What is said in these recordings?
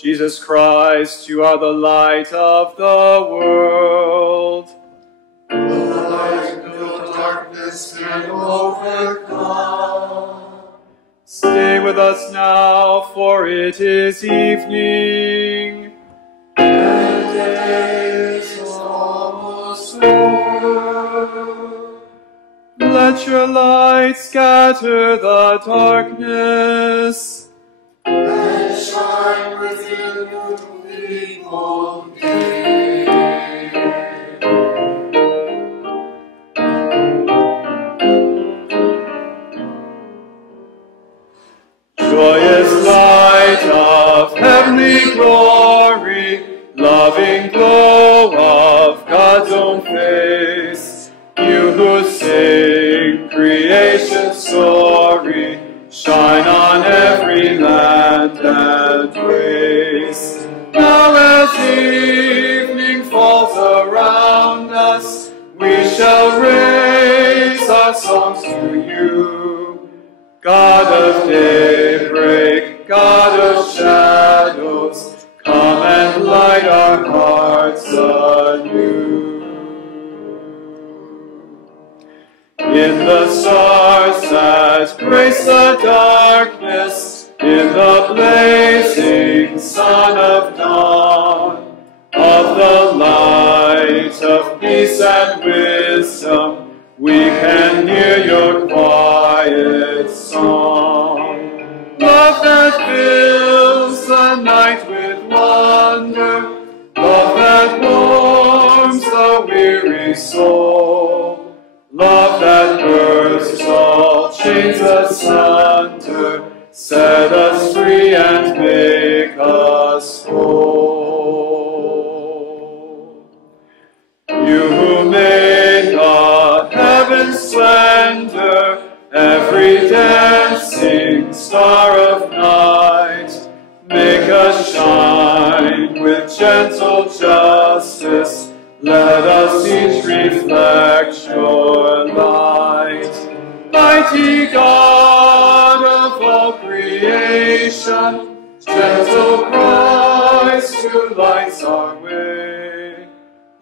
Jesus Christ, you are the light of the world. The light no darkness can overcome. Stay with us now, for it is evening. The day is almost over. Let your light scatter the darkness. And shine within the people gain. Joyous light of heavenly glory, loving glow of God's own face, you who sing creation's story, shine on every land and race. Now as evening falls around us, we shall raise our songs to you. God of daybreak, God of shadows, come and light our hearts anew. In the stars that grace the darkness, in the blazing sun of dawn, of the light of peace and wisdom, we can hear your quiet song. Love that fills the night with wonder, love that warms the weary soul, love that bursts all chains asunder, set us free and make us whole. You who made the heaven's splendor, every dancing star of night, make us shine with gentle justice. Let us each reflect your light. Mighty God of all creation, gentle Christ who lights our way,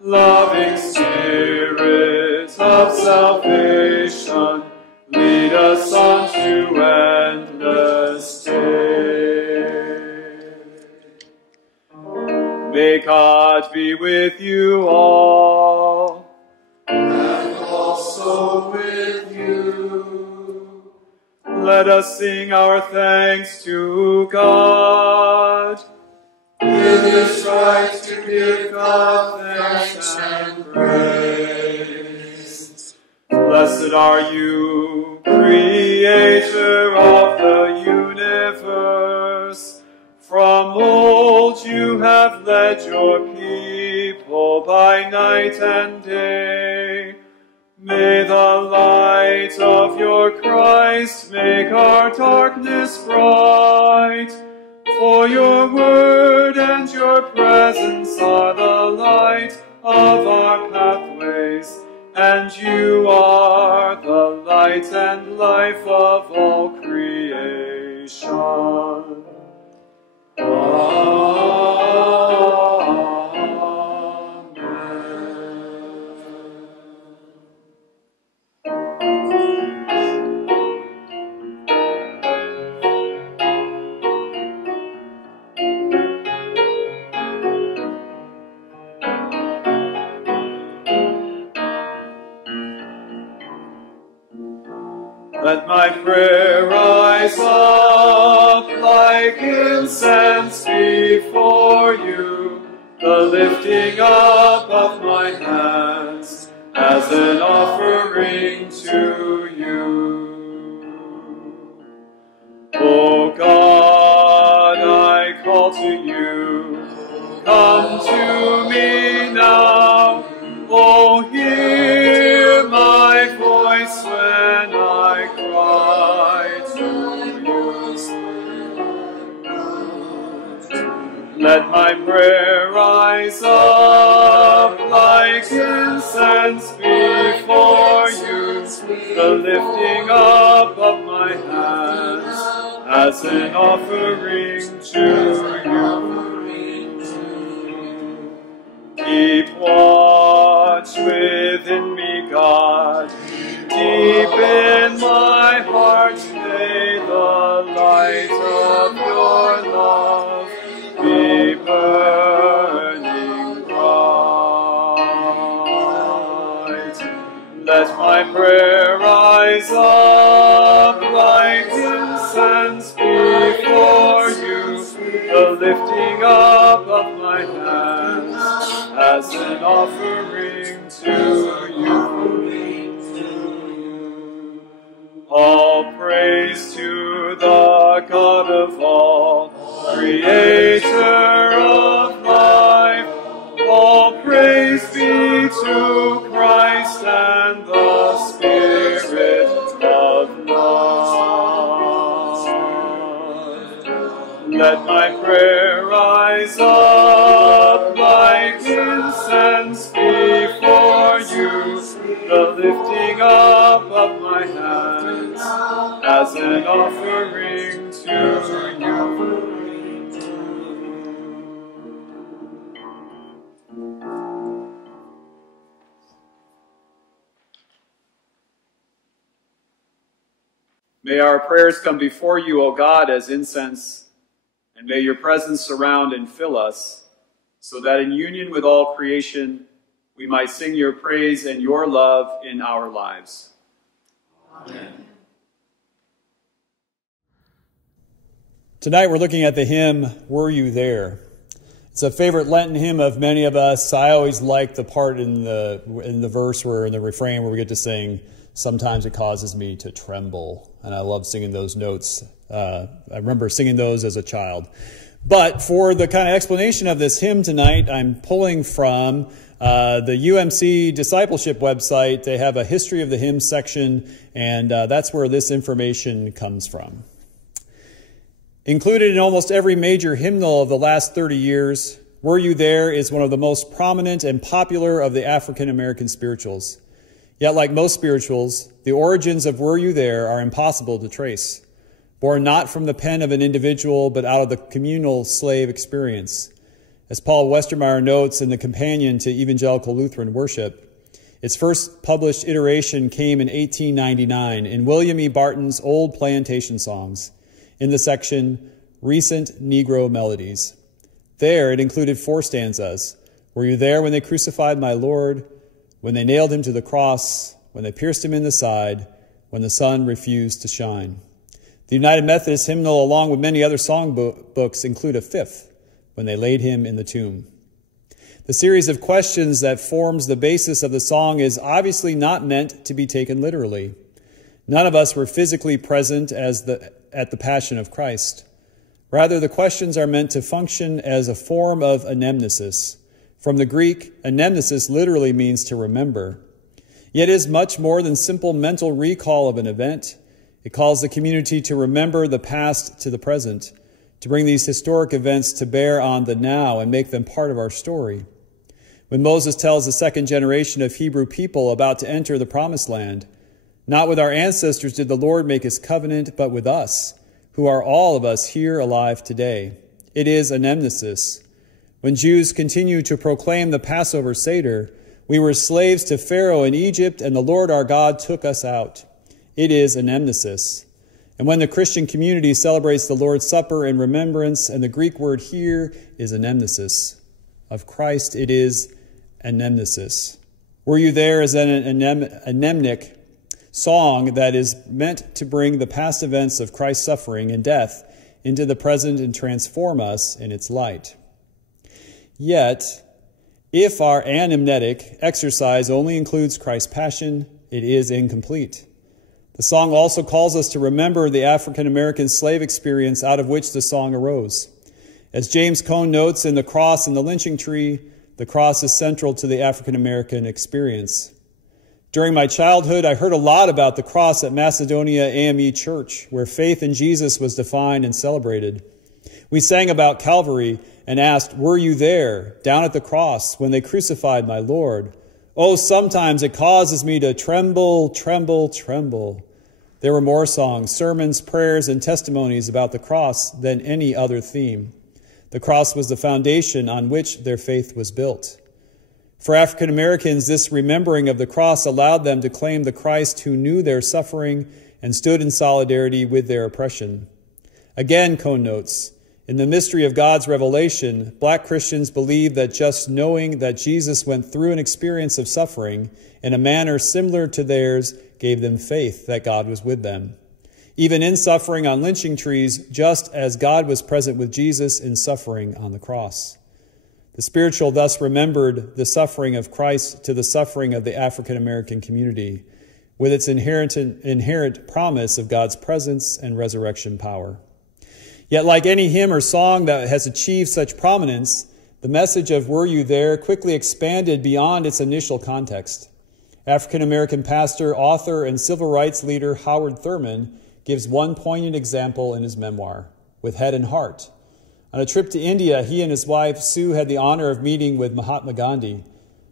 loving Spirit of salvation, lead us on to endless day. May God be with you all, And also with you. Let us sing our thanks to God. It is right to give God thanks and praise. Blessed are you, Creator of the universe. From old you have led your people by night and day. May the light of your Christ make our darkness bright. For your word and your presence are the light of our pathways, and you are the light and life of all creation. Let my prayer rise up like incense before you, the lifting up of my hands as an offering to you. O God, I call to you, come to me now. Oh, hear my voice when I cry to you. Let my prayer rise up like incense before you, the lifting up of my hands as an offering to you. Keep watch within me, God. Deep in my heart may the light of your love be burning bright. Let my prayer rise up like incense before you, the lifting up of my hands as an offering to you. All praise to the God of all, creator of life. All praise be to Christ and the Spirit of love. Let my prayer rise up like incense before you, the lifting up of my hands as an offering to you. May our prayers come before you, O God, as incense, and may your presence surround and fill us, so that in union with all creation, we might sing your praise and your love in our lives. Amen. Tonight we're looking at the hymn, Were You There? It's a favorite Lenten hymn of many of us. I always like the part in the verse where in the refrain where we get to sing, sometimes it causes me to tremble. And I love singing those notes. I remember singing those as a child. But for the kind of explanation of this hymn tonight, I'm pulling from the UMC discipleship website. They have a history of the hymn section, and that's where this information comes from. Included in almost every major hymnal of the last 30 years, Were You There is one of the most prominent and popular of the African American spirituals. Yet, like most spirituals, the origins of Were You There are impossible to trace, born not from the pen of an individual, but out of the communal slave experience. As Paul Westermeyer notes in the Companion to Evangelical Lutheran Worship, its first published iteration came in 1899 in William E. Barton's Old Plantation Songs, in the section Recent Negro Melodies. There it included 4 stanzas. Were you there when they crucified my Lord? When they nailed him to the cross? When they pierced him in the side? When the sun refused to shine? The United Methodist hymnal, along with many other songbooks, include a 5th, when they laid him in the tomb. The series of questions that forms the basis of the song is obviously not meant to be taken literally. None of us were physically present at the Passion of Christ. Rather, the questions are meant to function as a form of anamnesis. From the Greek, anamnesis literally means to remember. Yet it is much more than simple mental recall of an event. It calls the community to remember the past to the present, to bring these historic events to bear on the now and make them part of our story. When Moses tells the second generation of Hebrew people about to enter the promised land, not with our ancestors did the Lord make his covenant, but with us, who are all of us here alive today. It is anamnesis. When Jews continue to proclaim the Passover Seder, we were slaves to Pharaoh in Egypt, and the Lord our God took us out. It is anamnesis. And when the Christian community celebrates the Lord's Supper in remembrance, and the Greek word here is anamnesis. Of Christ, it is anamnesis. Were you there as an anamnic song that is meant to bring the past events of Christ's suffering and death into the present and transform us in its light. Yet, if our anamnetic exercise only includes Christ's passion, it is incomplete. The song also calls us to remember the African American slave experience out of which the song arose. As James Cone notes in The Cross and the Lynching Tree, the cross is central to the African American experience. During my childhood, I heard a lot about the cross at Macedonia AME Church, where faith in Jesus was defined and celebrated. We sang about Calvary and asked, were you there, down at the cross, when they crucified my Lord? Oh, sometimes it causes me to tremble, tremble, tremble. There were more songs, sermons, prayers, and testimonies about the cross than any other theme. The cross was the foundation on which their faith was built. For African Americans, this remembering of the cross allowed them to claim the Christ who knew their suffering and stood in solidarity with their oppression. Again, Cone notes, in the mystery of God's revelation, Black Christians believe that just knowing that Jesus went through an experience of suffering in a manner similar to theirs gave them faith that God was with them. Even in suffering on lynching trees, just as God was present with Jesus in suffering on the cross. The spiritual thus remembered the suffering of Christ to the suffering of the African American community, with its inherent promise of God's presence and resurrection power. Yet like any hymn or song that has achieved such prominence, the message of Were You There quickly expanded beyond its initial context. African American pastor, author, and civil rights leader Howard Thurman gives one poignant example in his memoir, With Head and Heart. On a trip to India, he and his wife, Sue, had the honor of meeting with Mahatma Gandhi.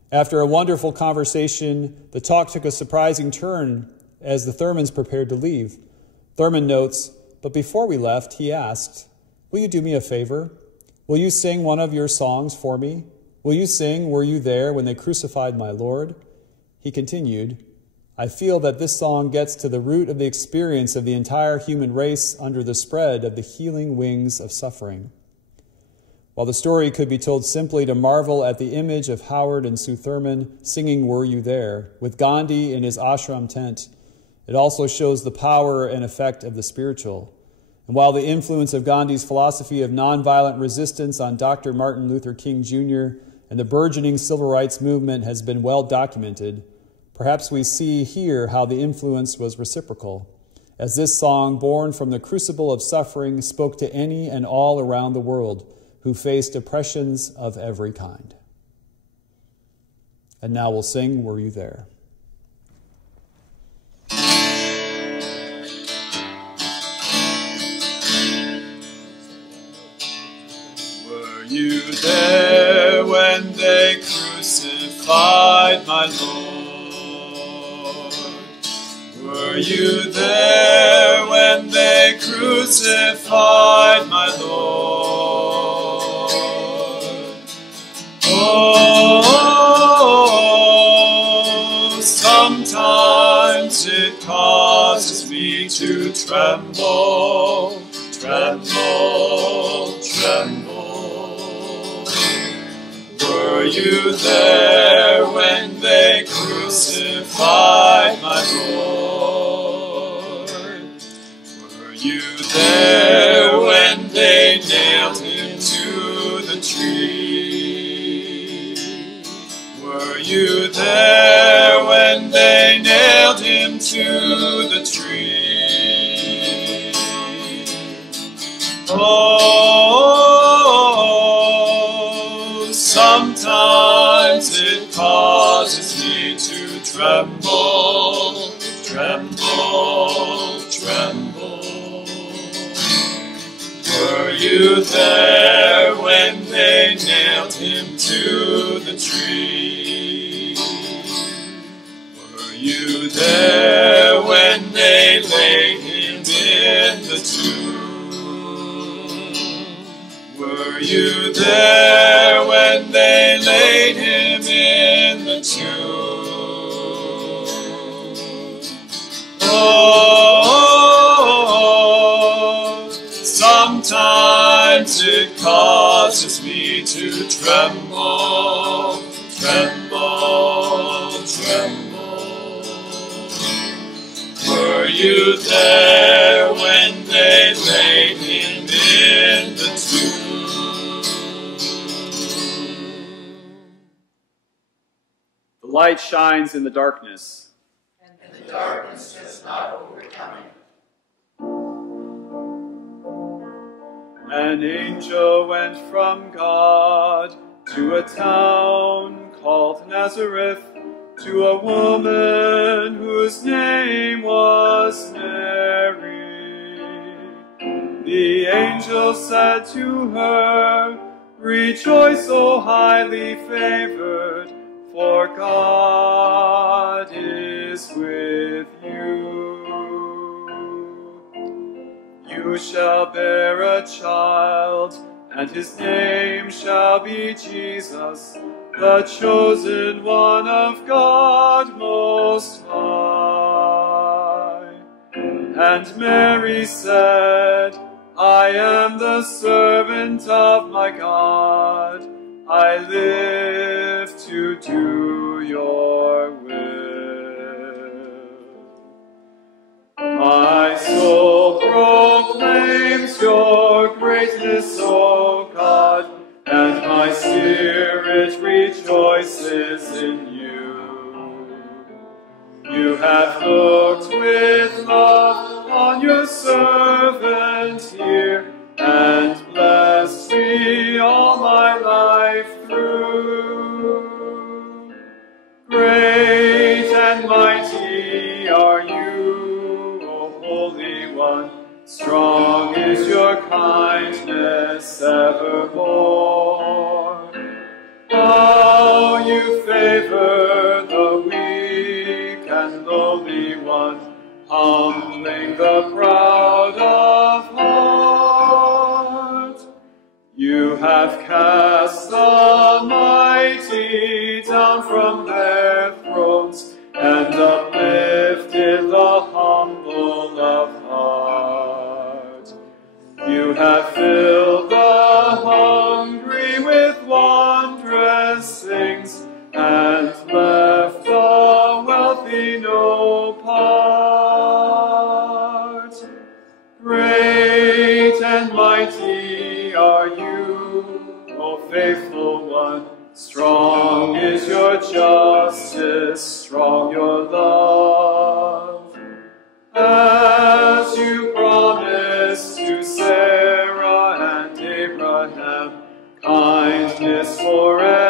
After a wonderful conversation, the talk took a surprising turn as the Thurmans prepared to leave. Thurman notes, but before we left, he asked, will you do me a favor? Will you sing one of your songs for me? Will you sing, Were You There When They Crucified My Lord? He continued, I feel that this song gets to the root of the experience of the entire human race under the spread of the healing wings of suffering. While the story could be told simply to marvel at the image of Howard and Sue Thurman singing Were You There, with Gandhi in his ashram tent, it also shows the power and effect of the spiritual. And while the influence of Gandhi's philosophy of nonviolent resistance on Dr. Martin Luther King Jr. and the burgeoning civil rights movement has been well documented, perhaps we see here how the influence was reciprocal, as this song, born from the crucible of suffering, spoke to any and all around the world who faced oppressions of every kind. And now we'll sing, Were You There? Were you there when they crucified my Lord? Were you there when they crucified my Lord? Oh, sometimes it causes me to tremble, tremble, tremble. Were you there when they crucified my Lord? Were you there when they nailed him to the tree? Were you there when they nailed him to the tree? Oh, sometimes it causes me to tremble, tremble, tremble. Were you there when they nailed him to the tree? Were you there when they laid him in the tomb? Were you there when they laid him in the tomb? Oh, sometimes it causes me to tremble, tremble, tremble. Were you there when they laid him in the tomb? The light shines in the darkness, and the darkness does not overcome it. An angel went from God to a town called Nazareth, to a woman whose name was Mary. The angel said to her, Rejoice, O highly favored, for God is with you. You shall bear a child, and his name shall be Jesus. the chosen one of God Most High. And Mary said, I am the servant of my God. I live to do your will. My soul proclaims your greatness, O God, and my spirit rejoices in you. You have looked with love on your servant here, and blessed me all my life through. Great and mighty are you, O Holy One. Strong is your kindness evermore. How you favor the weak and lowly one, humbling the proud of heart. You have cast the mighty down from their thrones, and uplifted the humble of heart. You have filled the hungry with wondrous things, and left the wealthy no part. Great and mighty are you, O faithful one. Strong is your justice, strong your love. As you promised to Sarah and Abraham, kindness forevermore.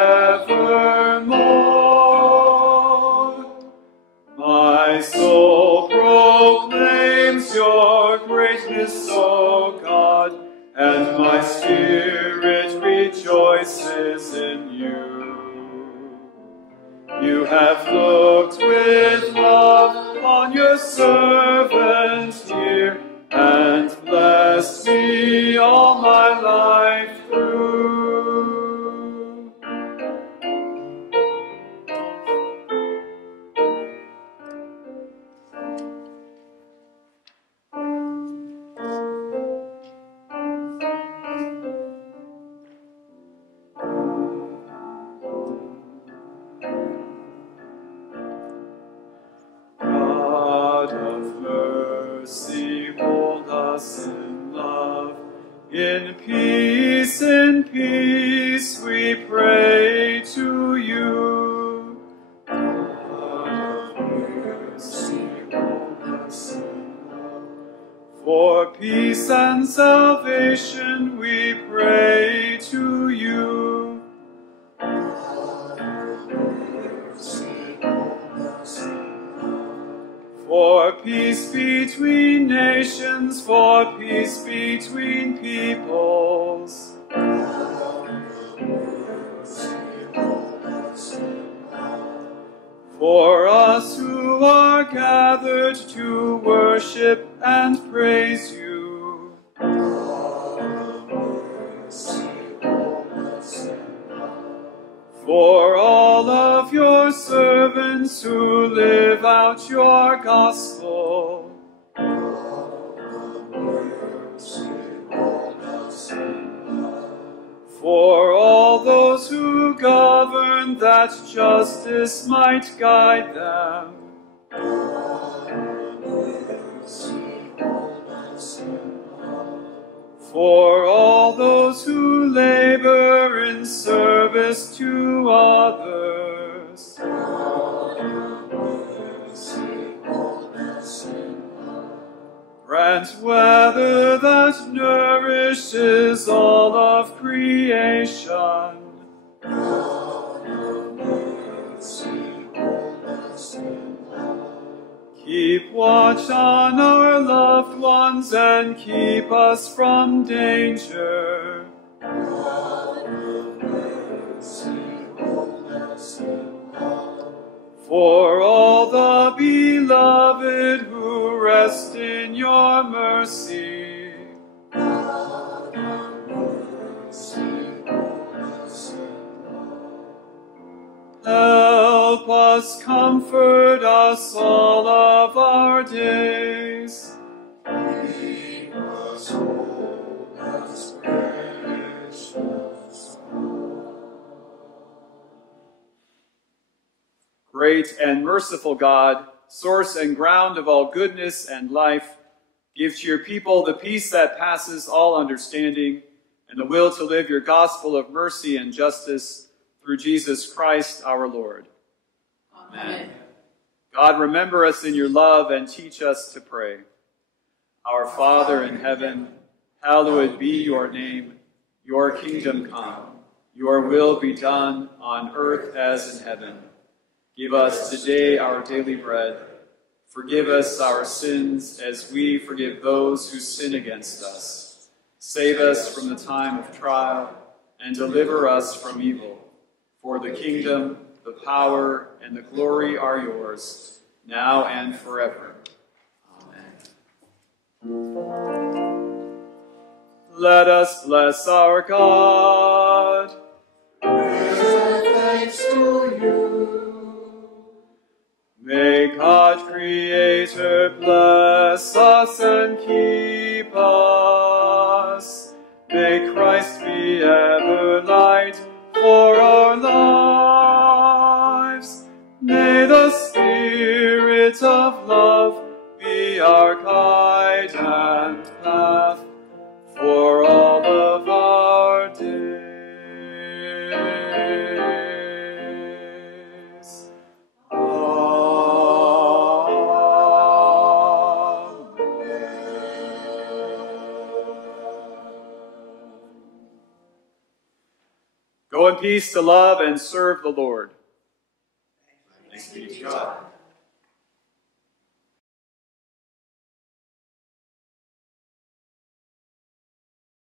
My soul proclaims your greatness, O God, and my spirit rejoices in you. You have looked with love on your servant here, and blessed me all my life through. God of mercy, hold us in love. In peace we pray to you. God of mercy, hold us in love. For peace and salvation we pray to you. God of mercy, hold us in love. For peace between nations, for peace between peoples. For us who are gathered to worship and praise you. For all of your servants who live out your gospel. For all those who govern, that justice might guide them. For all those who labor in service to others. Grant weather that nourishes all of creation. Keep watch on our loved ones and keep us from danger. For all the beloved who rest in your mercy. help us, comfort us all of our days. Keep us whole as precious. Great and merciful God, source and ground of all goodness and life, give to your people the peace that passes all understanding and the will to live your gospel of mercy and justice through Jesus Christ our Lord. Amen. God, remember us in your love and teach us to pray. Our Father in heaven, hallowed be your name. Your kingdom come. Your will be done on earth as in heaven. Give us today our daily bread. Forgive us our sins as we forgive those who sin against us. Save us from the time of trial and deliver us from evil. For the kingdom, the power, and the glory are yours, now and forever. Amen. Let us bless our God. Give thanks to you. May God, Creator, bless us and keep us. May Christ be ever light for our lives. May the Spirit of love be our guide and path for all of our days. Go in peace to love and serve the Lord. Thanks be to God.